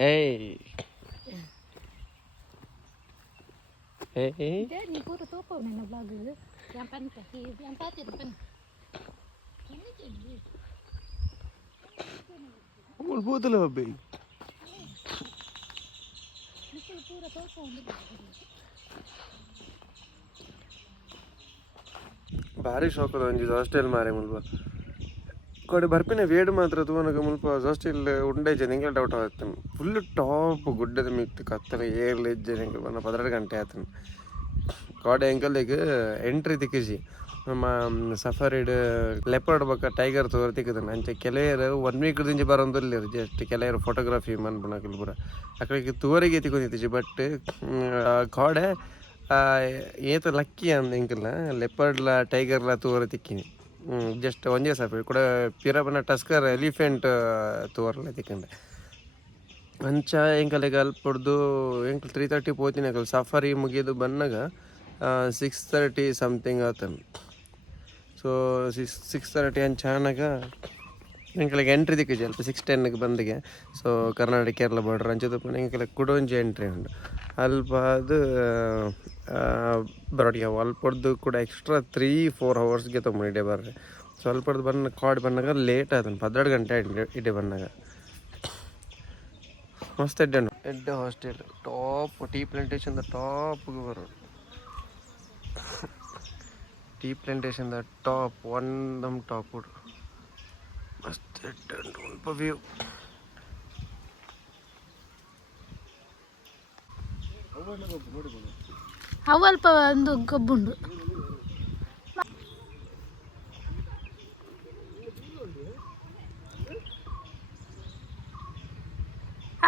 Hey. Hey. Jadi pura topo nena vlog. Yang pantai, yang pati depan. Ini jadi. Amul bottle abbe. Ini pura topo nena. ಭಾರಿ ಶೋಕ್ ಅದ ಒಂಜಿ hostel ಮಾರೆ ಮುಲ್ಪ ಕೊಡೆ ಬರ್ಪಿನ ವೇಡ್ ಮಾತ್ರ ತೂನಗ ಮುಲ್ಪ ಹಾಸ್ಟೆಲ್ ಉಂಡೆ ಜನಿಂಗೆ ಡೌಟ್ ಆತನು ಫುಲ್ ಟಾಪ್ ಗುಡ್ಡದ ಮಿತ್ತು ಕತ್ತಲ ಏರ್ಲ ಇಜ್ಜೆ ನಿಂಗೆ ಬನ್ನ 12 ಗಂಟೆ ಆತನು ಕಾಡೆ ಎಂಕಲ್ದಕ್ಕೆ ಎಂಟ್ರಿ ತಿಕ್ಕಿಸಿ ನಮ್ಮ ಸಫಾರಿಡ್ ಲೆಪರ್ಡ್ ಬಕ್ಕ ಟೈಗರ್ ತೋರ್ ತಿಕ್ಕದನು ಅಂಚೆ ಕೆಲವರು 1 ವೀಕ್ ದಿಂಜಿ ಬರೋದಿಲ್ಲ ಜಸ್ಟ್ ಕೆಲವರು ಫೋಟೋಗ್ರಫಿ ಮನ್ಪುಣಕಲ್ ಪೂರ ಅಕ್ಕಡಿಗೆ ತೋರಿಗೆ ತಿಕ್ಕೊಂದಿತ್ತಿಜಿ ಬಟ್ ಕಾಡೆ ಏತ ಲಕ್ಕಿ ಅಂದ ಎಂಕಲ್ಲ ಲೆಪರ್ಡ್ಲ ಟೈಗರ್ಲ ತೋರ ತಿಕ್ಕಿನಿ ಜಸ್ಟ್ ಒಂದೇ ಸಫಾರಿ ಕೂಡ ಪಿರಪನ ಟಸ್ಕರ್ ಎಲಿಫೆಂಟ್ ತೋರ್ಲ ತಿಕ್ಕಂಡೆ ಅಂಚ ಎಂಕಲೆಗೆ ಅಲ್ಪಡ್ದು ಎಂಕಲ್ 3:30 ಪೋತಿನ ಅಂಕಲ್ ಸಫಾರಿ ಮುಗಿದು ಬಂದಾಗ 6:30 ಸಮಥಿಂಗ್ ಆತನು ಸೊ 6:30 ಅಂಚ ಆನಾಗ ಎಂಕಲೆಗೆ ಎಂಟ್ರಿ ದಿಕ್ಕಿಜಿ ಅಲ್ಪ 6:10ಗೆ ಬಂದಿಗೆ ಸೊ ಕರ್ನಾಟಕ ಕೇರಳ ಬಾರ್ಡರ್ ಅಂಚದಪ್ಪ ಎಂಕಲೆಗೆ ಕುಡೊಂಜಿ ಎಂಟ್ರಿ ಉಂಡು ಅಲ್ಪ ಅದು ಬರೋಡಿಗೆ ಅಲ್ಪಡ್ದು ಕೂಡ ಎಕ್ಸ್ಟ್ರಾ 3-4 ಅವರ್ಸ್ಗೆ ತೊಗೊಂಡು ಬರ್ರಿ ಸೊ ಅಲ್ಪಡ್ದು ಬನ್ನ ಕಾಡ್ ಬಂದಾಗ ಲೇಟ್ ಆತನು 12 ಗಂಟೆ ಇಡೆ ಬಂದಾಗ ಮಸ್ತ್ ಎಡ್ಡೆ ಹಾಸ್ಟೆಲ್ ಟಾಪ್ ಟೀ ಪ್ಲಾಂಟೇಶನ್ ಟಾಪ್ಗೆ ಬರೋದು ಟೀ ಪ್ಲಾಂಟೇಶನ್ ಟಾಪ್ ಒಂದಮ್ ಟಾಪ್ ಮಸ್ತ್ ಎಡ್ಡೆ ಉಂಟು ಸ್ವಲ್ಪ ವ್ಯೂ ಅವು ಅಲ್ಪ ಒಂದು ಗೊಬ್ಬುಂಡು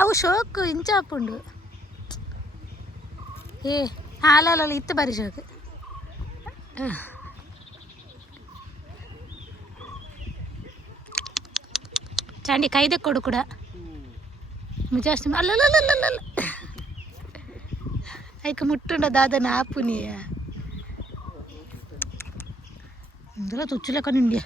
ಅವು ಶೋಕು ಇಂಚಾಪುಂಡು ಏ ಹಾಲಲ್ಲ ಇತ್ತು ಬಾರಿ ಶೋಕು ಚಾಂಡಿ ಕೈದೆ ಕೊಡು ಕೂಡ ಜಾಸ್ತಿ ಅಲ್ಲಲ್ಲ ಐಕ ಮುಟ್ಟುಂಡ ದಾದನ ಆಪುನಿಯ ಇಂದಲ ತುಚ್ಚಲೆಕ್ಕ ನಿಂಡ್ಯ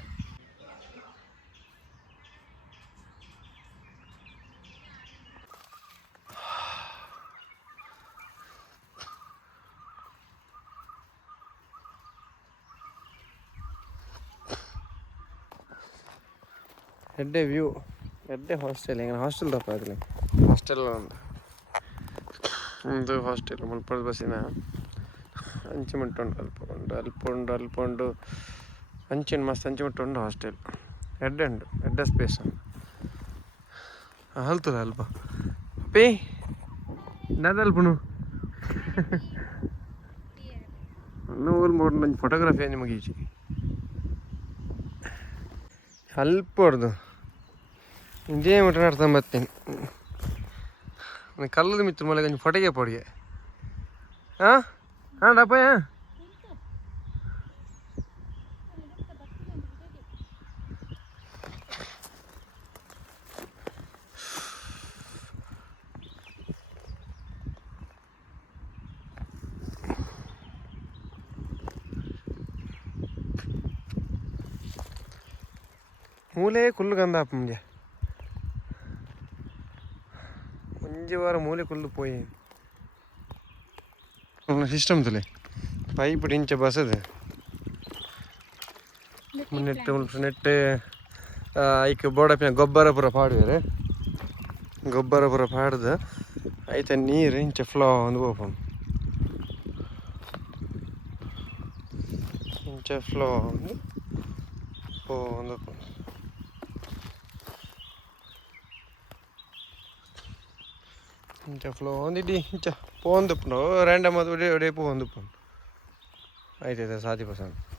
ಎಡ್ಡೆ ವ್ಯೂ ಎಡ್ಡೆ ಹಾಸ್ಟೆಲ್ ಹೆಂಗೆ ಹಾಸ್ಟೆಲ್ ತಪ್ಪ ಅದರಲ್ಲಿ ಹಾಸ್ಟೆಲ್ ಒಂದು ಹಾಸ್ಟೆಲ್ ಮುಲ್ಪದ ಬಸ್ಸಿನ ಅಂಚೆ ಮುಟ್ಟುಂಡು ಅಲ್ಪುಂಡು ಅಂಚಿನ ಮಸ್ತ್ ಅಂಚೆ ಮುಟ್ಟುಂಡು ಹಾಸ್ಟೆಲ್ ಎಡ್ಡೆ ಉಂಡು ಎಡ್ಡೆ ಸ್ಪೇಸ್ ಹಲ್ತದ ಅಲ್ಪ ಪೇ ನಾದಲ್ಪುನು ನೂರು ಮೂರು ನಂಜಿ ಫೋಟೋಗ್ರಫಿ ನಿಮಗೆ ಈಚೆ ಅಲ್ಪಡ್ದು ಇಂಜೇ ಮಟ್ಟ ನಡ್ತಾ ಬರ್ತೀನಿ ಕಲ್ಲದ ಮಿತ್ರ ಮಳೆ கொஞ்சம் ಫೊಟೆಗೆ ಪೊಡಿಗೆ ಡಪ್ಪಯ್ಯ ಮೂಲೆ ಕುಲ್ಲು ಗಂಧ ಮುಂಜೆ ಮುಂಜೆ ವಾರ ಮೂಲೆ ಕುಲ್ಲು ಪೋಯಿ ಸಿಸ್ಟಮ್ ತಲೆ ಪೈಪ್ ಇಂಚ ಬಸದು ನೆಟ್ಟು ಐಕ್ ಬೋಡಪ್ಪಿನ ಗೊಬ್ಬರ ಪೂರ ಪಾಡುವೇರೆ ಗೊಬ್ಬರ ಪೂರ ಪಾಡ್ದು ಆಯ್ತ ನೀರು ಇಂಚ ಫ್ಲೋ ಒಂದು ಓಪನ್ ಇಂಚ ಫ್ಲೋ ಒಂದು ಇಂಚ ಫ್ಲೋ ಒಂದಿಡಿ ಇಂಚ ಪೋಂದುಪ್ಪು ರ್ಯಾಂಡಮ್ ಅದು ಒಡೆ ಪೋಂದುಪ್ಪು ಆಯ್ತಾಯ್ತು 70%.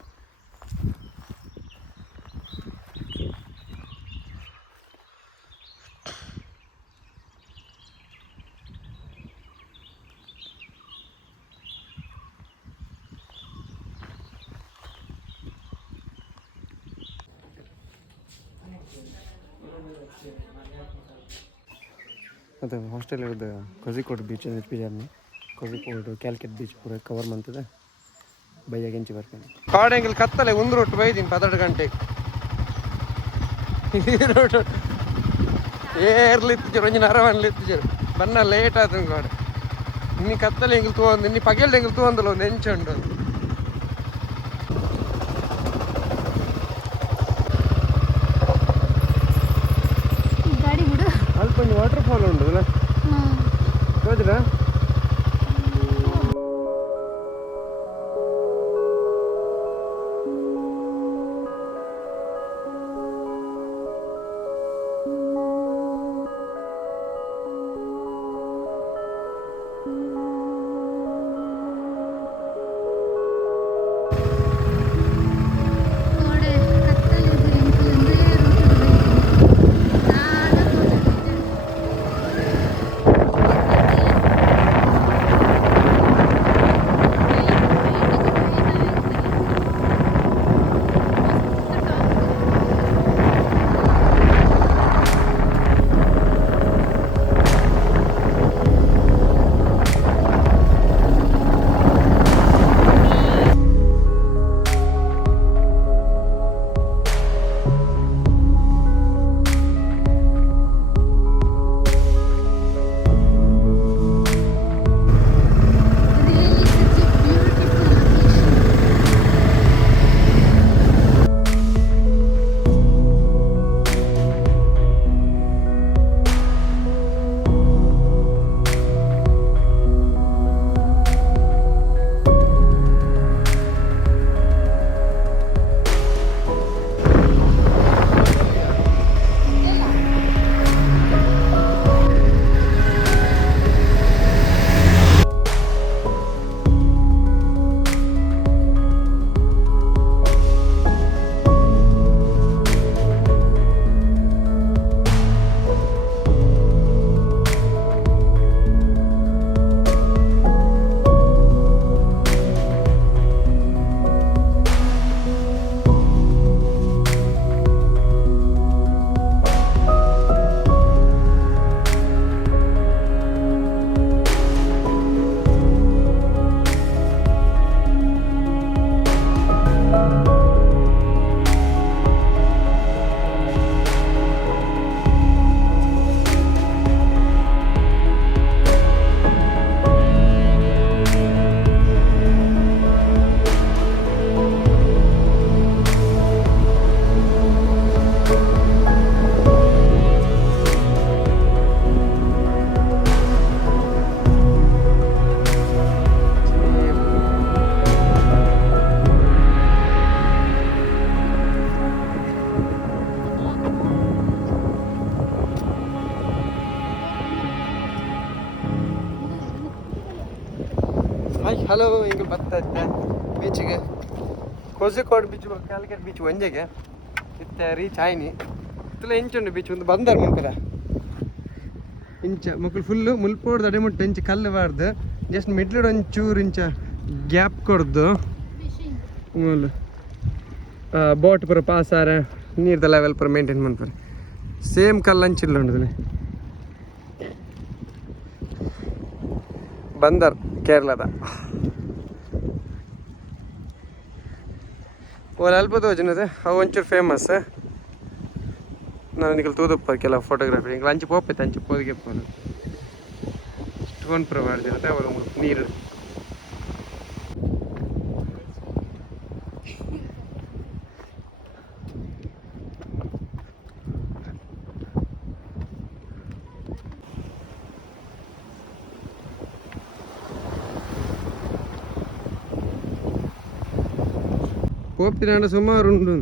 ಅದು ಹಾಸ್ಟೆಲ್ ಇರೋದು ಕೋಝಿಕೋಡ್ ಬೀಚ್ ನೆನಪಿಜಾರ್ನಿ ಕೋಝಿಕೋಡ್ ಕ್ಯಾಲ್ಕೆಟ್ ಬೀಚ್ ಪೂರ ಕವರ್ ಮಾಡ್ತದೆ ಬೈಯಾಗೆಂಚಿ ಬರ್ತೀನಿ ಕಾಡೆಂಗಲ್ ಕತ್ತಲೆ ಒಂದು ರೊಟ್ಟು ಬೈದೀನಿ 12 ಗಂಟೆ ಏರ್ಲಿತ್ತಿದ್ರು ಒಂಜಿ ನರವನ್ಲಿತ್ತಿದ್ರು ಬನ್ನ ಲೇಟ್ ಆಯ್ತು ಗಾಡಿ ಇನ್ನಿ ಕತ್ತಲೆ ಹೆಂಗಿಲ್ ತಗೊಂಡು ಇನ್ನಿ ಪಗೆಲ್ಡ್ ಹೆಂಗಿಲ್ ತಗೊಂಡಲ್ಲ ಒಂದು ಎಂಚುಂಡು ಗಾಡಿ ಬಿಡು ಅಲ್ಪ ಒಂದು ವಾಟರ್ ಫಾಲ್ ಉಂಟು ಹೋದ್ರಾ ಹಾಯ್ ಹಲೋ ಈಗ ಬರ್ತಾ ಇದ್ದೆ ಬೀಚಿಗೆ ಕೋಝಿಕೋಡ್ ಬೀಚ್ ಕ್ಯಾಲ್ಕಟ್ ಬೀಚ್ ಒಂಜೆಗೆ ಇತ್ತೆ ರೀಚ್ ಆಯ್ನಿ ಇತ್ತಲ ಇಂಚುಂಡು ಬೀಚ್ ಒಂದು ಬಂದಾರ ಮುಲ್ಪದ ಇಂಚ ಮಕ್ಕಳು ಫುಲ್ಲು ಮುಲ್ಪೋಡ್ದು ಅಡೆಮುಟ್ಟು ಇಂಚ ಕಲ್ಲು ಬಾರ್ದು ಜಸ್ಟ್ ಮಿಡ್ಲಡ್ ಒಂಚೂರು ಇಂಚ ಗ್ಯಾಪ್ ಕೊಡ್ದು ಬೋಟ್ ಪೂರ ಪಾಸಾರ ನೀರ್ದ ಲೆವೆಲ್ ಪೂರ ಮೇಂಟೈನ್ ಮಾಡ್ತಾರೆ ಸೇಮ್ ಕಲ್ಲು ಅಂಚಿಲ್ಲ ಉಂಟು ಬಂದರ್ ಕೇರಳದ ಓಲ್ ಅಲ್ಪ ತೋಜನದು ಅವು ಒಂಚೂರು ಫೇಮಸ್ ನಾನು ನಿಖಲ್ ತೂದಪ್ಪ ಕೆಲವು ಫೋಟೋಗ್ರಾಫಿ ನಿಖಲ್ ಅಂಚೆ ಪೋಪೈತೆ ಅಂಚೆ ಪೋದಿಗೆ ಪೋನು ಸ್ಟೋನ್ ಪೂರ ಮಾಡ್ದಿರತ್ತೆ ಅವರು ನೀರು పోపినాడ సుమారు ఉండు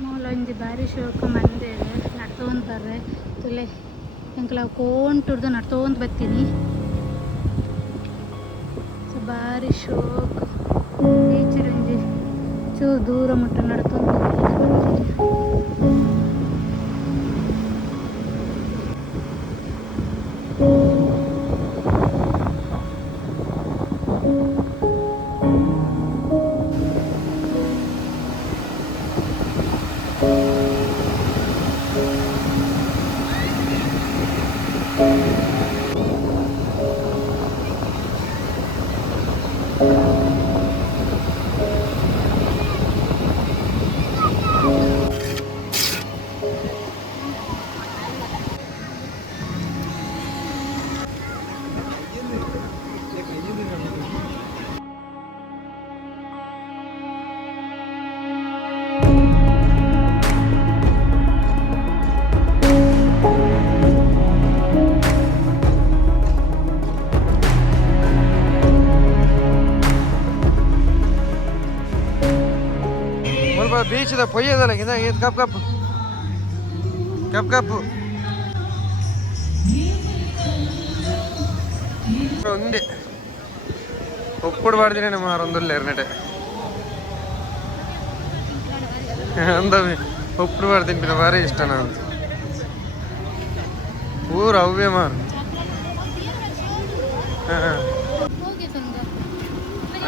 ಮೂಲೊಂಜಿ ಬಾರಿ ಶೋಕ ಮಂದೆ ನಡ್ತೊಂತಾರೆ ತುಲೆ ಎಂಕಲ ಕೋಂಟುರ್ದು ನಡ್ತೊಂದು ಬರ್ತೀನಿ ಬಾರಿ ಶೋಕ್ ಬೀಚಿಡೊಂಜಿ ಚೂರು ದೂರ ಮುಟ್ಟ ನಡ್ತೊಂದು ಬೀಚದ ಪೊಯ್ಯದಲ್ಲ ಇದು ಕಪ್ ಕಪ್ ಕಪ್ ಕಪ್ಪು ಒಂದೇ ಒప్పుడు పాడుతూనే మారొందులు ఎర్నటే అందవి ఒప్పుడు పాడుతుంటే భారీ ఇష్టం నాకు ఊరు అవే మారు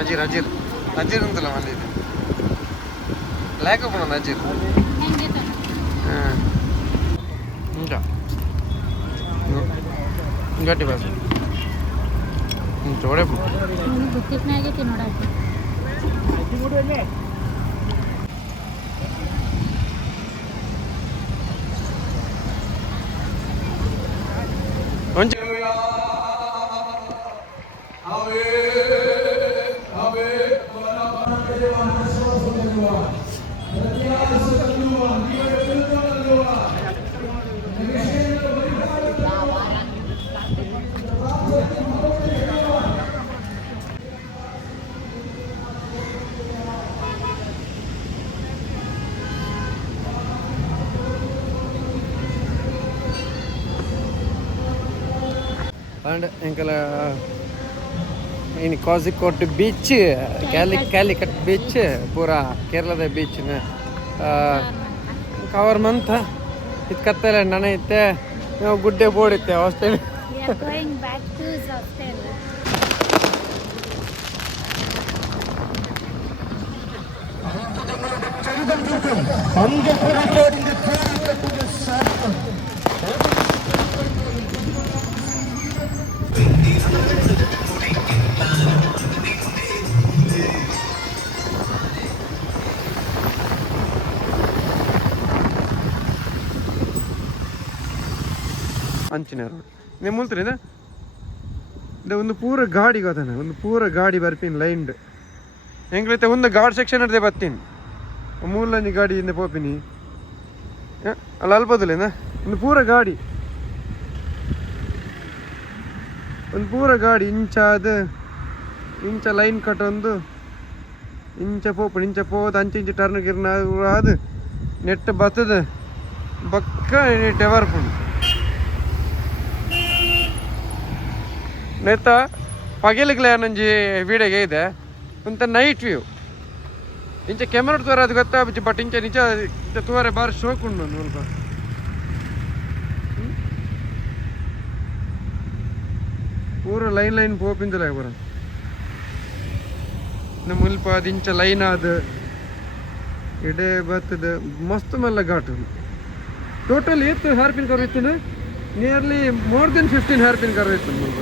అజీర్ అజీర్ అజీర్ ఉందిలే మళ్ళీ ఇది లేకపోయినా అజీర్ ఇంకా ఇంకటి బస్ చూడే కొంచెం అండ్ ఇంకా ಇನ್ನು ಕೋಝಿಕೋಡ್ ಬೀಚ್ ಕ್ಯಾಲಿಕಟ್ ಬೀಚ್ ಪೂರಾ ಕೇರಳದ ಬೀಚ್ನ ಕವರ್ ಮಂತ್ ಇದು ಕತ್ತಲೆ ನನೈತೆ ನಾವು ಗುಡ್ಡೆ ಬೋಡಿತ್ತೆ ಹಾಸ್ಟೆಲ್ ಅಂಚಿನ ರೋಡ್ ನೀವು ಮುಲ್ತ್ರಿದ ಒಂದು ಪೂರ ಗಾಡಿ ಗೊತ್ತಾನ ಒಂದು ಪೂರ ಗಾಡಿ ಬರ್ತೀನಿ ಲೈನ್ಡ್ ಹೆಂಗ್ಲೈತೆ ಒಂದು ಗಾಡ್ ಸೆಕ್ಷನ್ ಅಡ್ದೆ ಬರ್ತೀನಿ ಮೂಲಂಜಿ ಗಾಡಿಯಿಂದ ಪೋಪಿನಿ ಅಲ್ಲ ಅಲ್ಪದಲ್ಲೇನ ಒಂದು ಪೂರ ಗಾಡಿ ಒಂದು ಪೂರ ಗಾಡಿ ಇಂಚ ಲೈನ್ ಕಟ್ಟೊಂದು ಇಂಚ ಪೋಪು ಇಂಚ ಪೋದು ಇಂಚ ಟರ್ನ್ ಗಿರ್ನ ಅದು ನೆಟ್ ಬತ್ತದ ಬಕ್ಕ ಟೆವರ್ಪುಂಡು ನೆತ್ತ ಪಗೆಲಿಗ್ಲೆ ನಂಜಿ ವೀಡಿಯೋಗೆ ಇದೆ ಅಂತ ನೈಟ್ ವ್ಯೂ ಇಂಚ ಕೆಮೆರಾ ತೋರ ಅದು ಗೊತ್ತಾ ಬಟ್ ಇಂಚ ನಿಜ ತೋರೆ ಬಾರಿ ಶೋಕ್ ಉಂಡು ಸ್ವಲ್ಪ ಪೂರ ಲೈನ್ ಪೋಪಿಂದಲ ಬರ ಮುಲ್ಪ ಅದು ಇಂಚ ಲೈನ್ ಆದ ಇಡೇ ಬತ್ತದ ಮಸ್ತ್ ಮಲ್ಲ ಘಾಟ್ ಟೋಟಲ್ ಏತ್ ಹೇರ್ ಪಿನ್ ಕರ್ ಇತ್ತು nearly more than 15 hair pin ಕರ್ ಇತ್ತು ಮುಲ್ಪ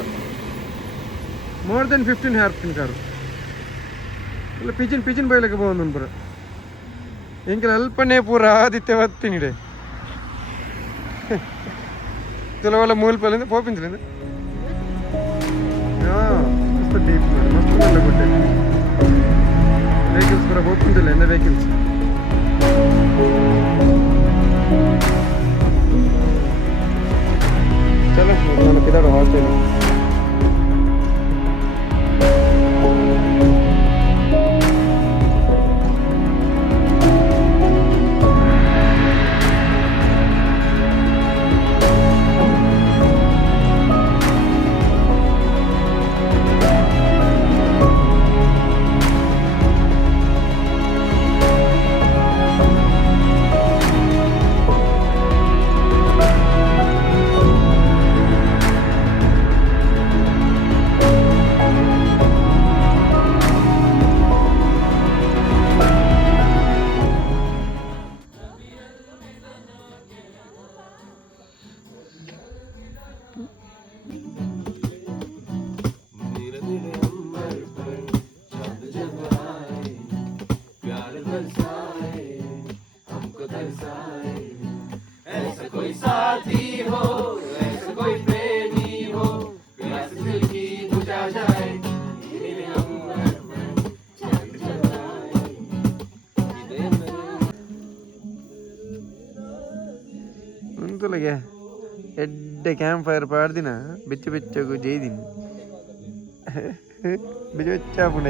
more than 15 hair pin karu ಇಲ್ಲ ಪಿಜಿನ್ ಬೈಲಕ್ಕೆ ಬೋನ್ ಬರ ಎಂಕಲ ಅಲ್ಪನೆ ಪೂರ ಆದಿತ್ಯ ವತ್ತಿನಿಡೆ ಕೆಲವಲ್ಲ ಮೂಲ್ಪಲ್ಲಿಂದ ಪೋಪಿಂದ್ರಿಂದ ಮಸ್ತ್ ಡೀಪ್ ಮಸ್ತ್ ಒಳ್ಳೆ ಗುಡ್ಡೆ ವೆಹಿಕಲ್ಸ್ ಪೂರ ಪೋಪಿಂದಿಲ್ಲ ಎಂದ ವೆಹಿಕಲ್ಸ್ ಚಲೋ ನಾನು ಕಿದಾಡು ಹಾಸ್ಟೆಲ್ ಅಂತಲಗೆ ಎಡ್ಡೆ ಕ್ಯಾಂಪ್ ಫೈರ್ ಪಾಡ್ದಿನ ಬೆಚ್ಚ ಬೆಚ್ಚಗೂ ಜೈದಿನಿ ಬೆಚ್ಚ ಬೆಚ್ಚ ಪುಂಡ